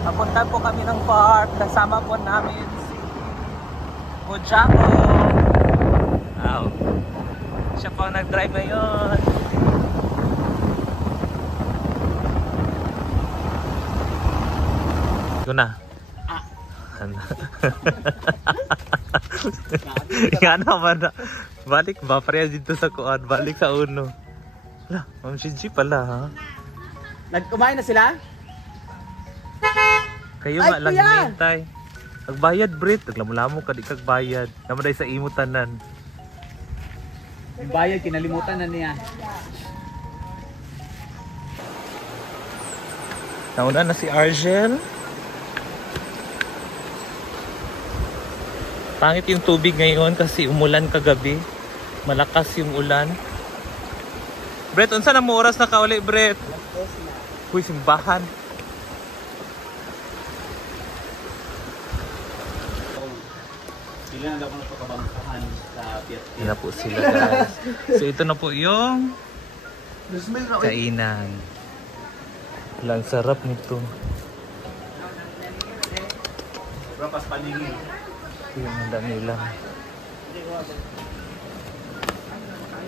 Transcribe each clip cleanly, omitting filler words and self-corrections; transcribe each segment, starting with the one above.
Papunta po kami ng park. Kasama po namin si Mojako. Wow. Siya po ang nag-drive ngayon. Ito na. Yan naman na. Balik ba? Parehas dito sa kuan. Balik sa uno. Wala, Ma'am Shiji pala ha. Nagkumain na sila? Kayo nga lang hintay. Nagbayad Brit. Naglamulamo ka di kagbayad. Namaday sa imo tanan. Yung bayad, kinalimutan na niya. Nauna na si Argel. Pangit yung tubig ngayon kasi umulan kagabi. Malakas yung ulan. Brett, unsa na mo oras na kauli, Brett? Uy, simbahan. Ilan na ako napakabangkahan sa Vietnam. Yan na po sila guys. So ito na po yung kainan. Lang sarap nito. Rapas paningin. Ito yung handa nila.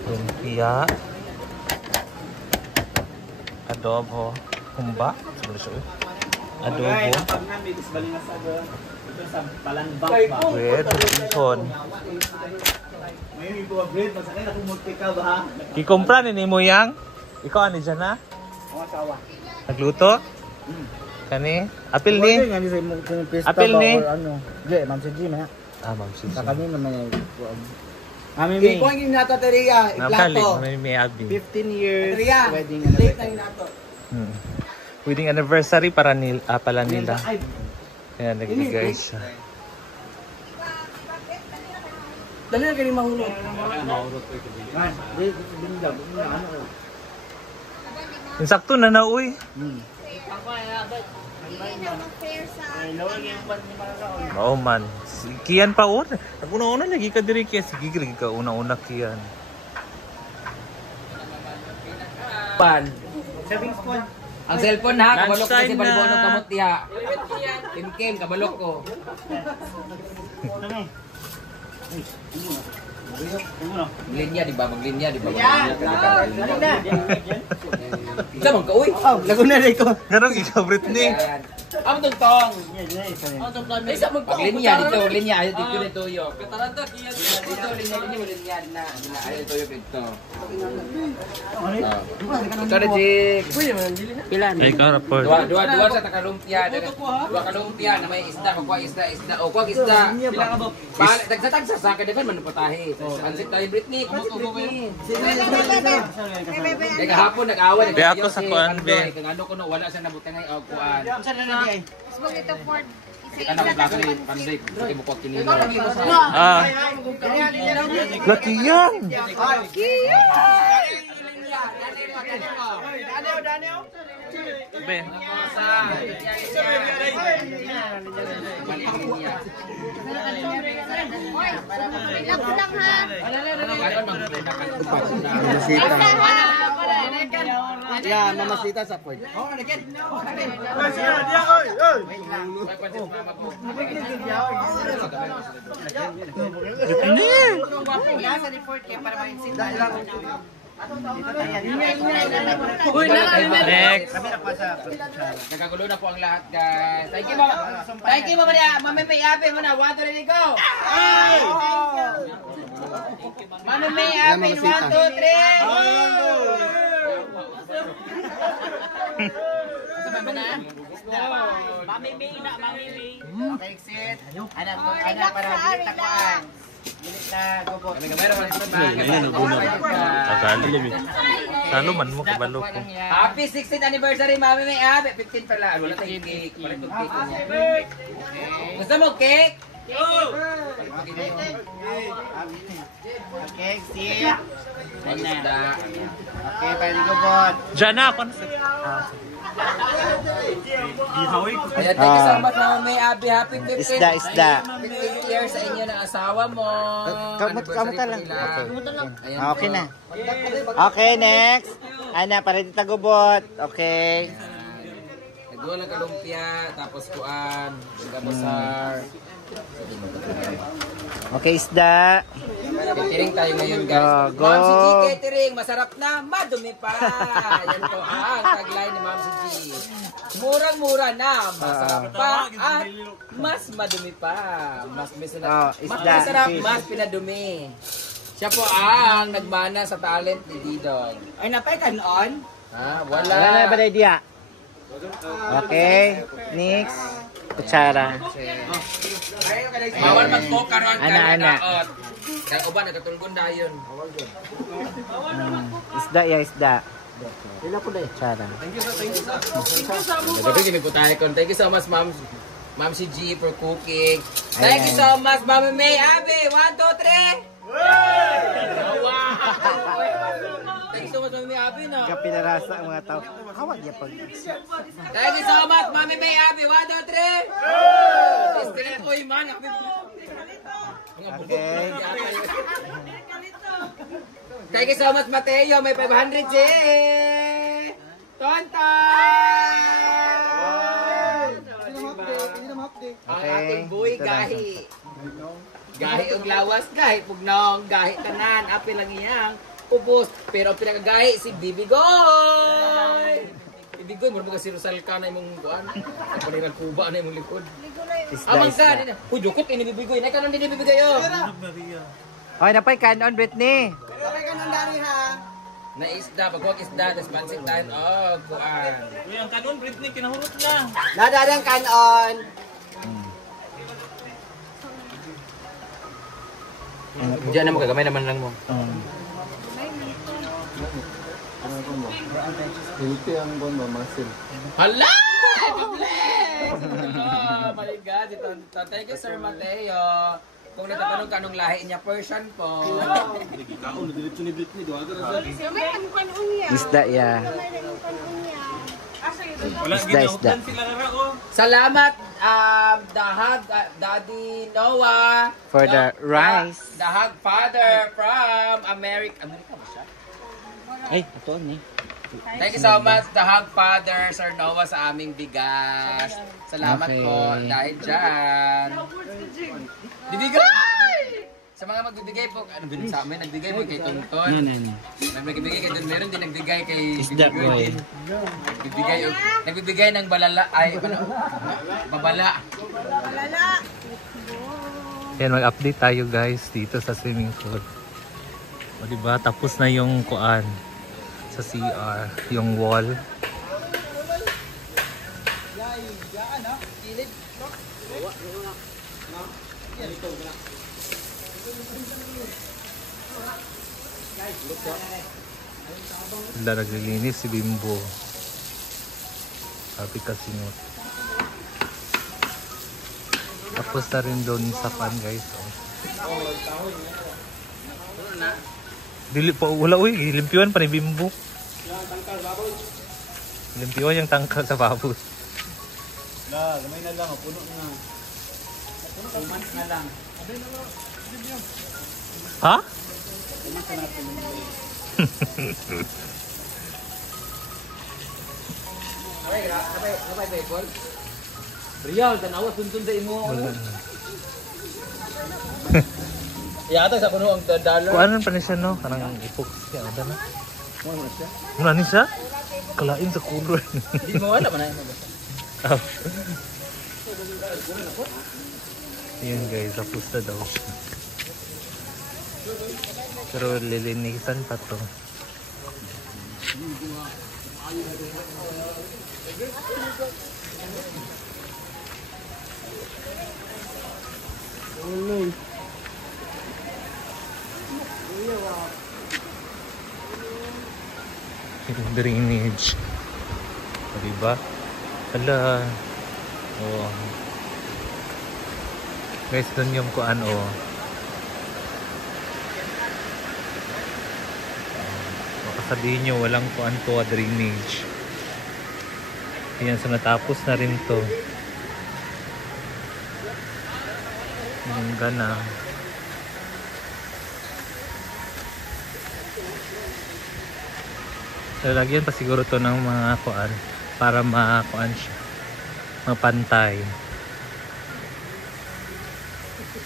Lumpia. Adobo. Humba. Adobo. Ito sa palangbak ba? Bread. Son. May ibo bread, masakay na kumuti ka ba? Kikumpra ni mo yang? Ikaw ani dyan na? Mga sawa. Nagluto? Kani? Apil ni? Apil ni? Hindi, Ma'am Siji na. Ma'am Siji. Sa kanina may... Mami May. Ipon yung nato, Teria. Napali, Iplato. may abi. 15 years Teria. wedding Late na anniversary. yung nato. Wedding anniversary para pala nila. Ay, Kaya nagbigay siya. dali na kayo mahulog. Insakto na na uy. Oo man. Kiyan pa un. Naguna-una lagi ka diri kaya sige lagi ka una-una kiyan. Pan. Savings ko. Ang cellphone ha, kabalok ko Lunchtime kasi palibuan na. ng kamot niya. Kim, kabalok ko. Maglinya, di ba? Maglinya, di ba? Isa mong ka, uy! Laguna rin ko. Garong ikaw Britney. Ang tungtong! Isa mong ka, maglinya dito, maglinya. Ayaw dito na tuyo. Dito, linya, na. Ayaw tuyo dito. Ito na, Jig. Ay ka report. Dua sa takalumpia. Dua kalumpia na may isda. Kuha isda. O, kuha isda. Tagsa sa akin, man patahi. Ansit tayo, Britney. Kamusta mo kayo? Kaya kahapon nag-awan. Be, ako sa kuan, be. Kung ano ko no, wala siya nabutang ay kuan. Sebab kita Ford Kan ako plaka ni Panday. Kasi mo ko kinilo. Laki yan. Be. Lang ha. Yeah, mamasita sa point. Next. Nagkagulo na po ang lahat, guys. Thank you, Mama. Thank you, Mama. Mami May Ape mo na. 1, 2, 3, go! Mami May Ape, 1, 2, 3! Mami May na, Mami May. Okay, exit. Anak para bilit takuan. Bilit na gubot. Kami meron man sa bahay. Talo man mo kabalo ko. Happy 16th anniversary, Mami May Ape. 15 pala. Wala tayong cake. Wala tayong cake niya. Gusto mo cake? Okay, exit. Isda. Okay, para gubot. Diyan na ako na sa... Kaya thank you so much, Mama May Ape. Happy 15th. Isda. 15 years sa inyo ng asawa mo. Kamot ka lang. Okay. Okay. Okay na. Okay, next. Ana, para dito gubot. Okay. Dua lang ka lumpia, tapos kuan, gabasar. Okay, isda. Catering tayo ngayon, guys. Go. Ma'am si G Catering, masarap na, madumi pa. Yan po ang tagline ni Ma'am si G. Murang-mura na, masarap pa, at mas madumi pa. Mas masarap, mas pinadumi. Siya po ang nagmana sa talent ni Didong. Ay, napay kanon? Ha? Wala Wala. na ba na idea? Okay, next. Kutsara. Bawal mag-cook karon Ana. Kaya uban nagkatulgon dayon. Isda ya, isda. Kutsara. Dapat gini po tayo kon. Thank you so much, Ma'am. Ma'am si G for cooking. Thank you so much, Ma'am May. Abi, 1, 2, 3. Wow! Thank you so much, Ma'am May. Abi, no? Kapinarasa ang mga tao. Hawag niya pag... Thank you so much, Ma'am May. Abi, 1, 2, 3. Still po yung man. Okay. Thank you so much, Mateo. May 500 J. Tonton! Ang ating buhay gahi. Gahi og lawas, gahi pugnong, gahi tanan, apil lang iyang ubos. Pero ang pinakagahi si Bibigoy. Bibigoy, mura mga si Rosalca na imong buwan. Paniran kuba na imong likod. Isda, Amang ka, isda. hujukot ini Bibigoy. Na kanon din Bibigoy, oh. Okay, napay kanon, Britney. Na isda, pagwag isda, tas pansit tayo, oh, kuan. Uy, ang kanon, Britney, kinahurot na. Nadadang kanon. Diyan na mo, kagamay naman lang mo. Hala! Bless! Oh my God, ito. Thank you, Sir Mateo. Kung natatanong ka anong lahi niya, Persian po. Kaon na diretso ni Britney, doon ka na May ang kanunya. Isda ya. May ang kanunya. Wala, Isda, ginahuklan sila rara, oh. Salamat, Dahag, Daddy Noah. For the rice. Dahag Father from America. America ba siya? Ay, ito ni. Thank you so much, Dahag Father, Sir Noah, sa aming bigas. Salamat Okay. po dahil dyan. Bibigay! Sa mga magbibigay po, ano ba sa amin? Nagbigay po kay Tonton. May nagbigay kay Tonton. Meron din nagbigay kay Isda, Bibigoy boy. din. Nagbibigay ng balala, ay, ano, babala. Malala. Yan, mag-update tayo guys dito sa swimming pool. O diba, tapos na yung kuan sa CR, yung wall. Sila naglilinis si Bimbo. Sabi kasi mo. Tapos na rin doon sa pan guys. Oh. Dili pa wala uy, limpiwan pa ni Bimbo. Limpiwan yung tangkal sa baboy. La, gamay na lang, puno na. Ha? Napay baseball? Real, tanawa, tuntun sa imo. Yata sa kuno ang dollar. Kuanan pa ni siya no, kanang ipok siya ada na. Muna ni siya? Kalain sa kulor. Di mo wala man na. Yun guys, tapos na daw siya. Pero lilinisan pa to. Yung drainage. O diba? Hala. Oh. Guys, dun yung kuan oh. Baka sabihin nyo walang kuan to drainage. Yan, so natapos na rin to. Yung gana. So, lagyan pa siguro to ng mga kuan para makuan siya. mapantay.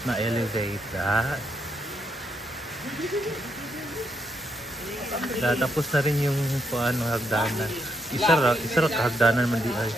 Na-elevate. Tapos na rin yung paano hagdanan. Isa ra hagdanan man di ay.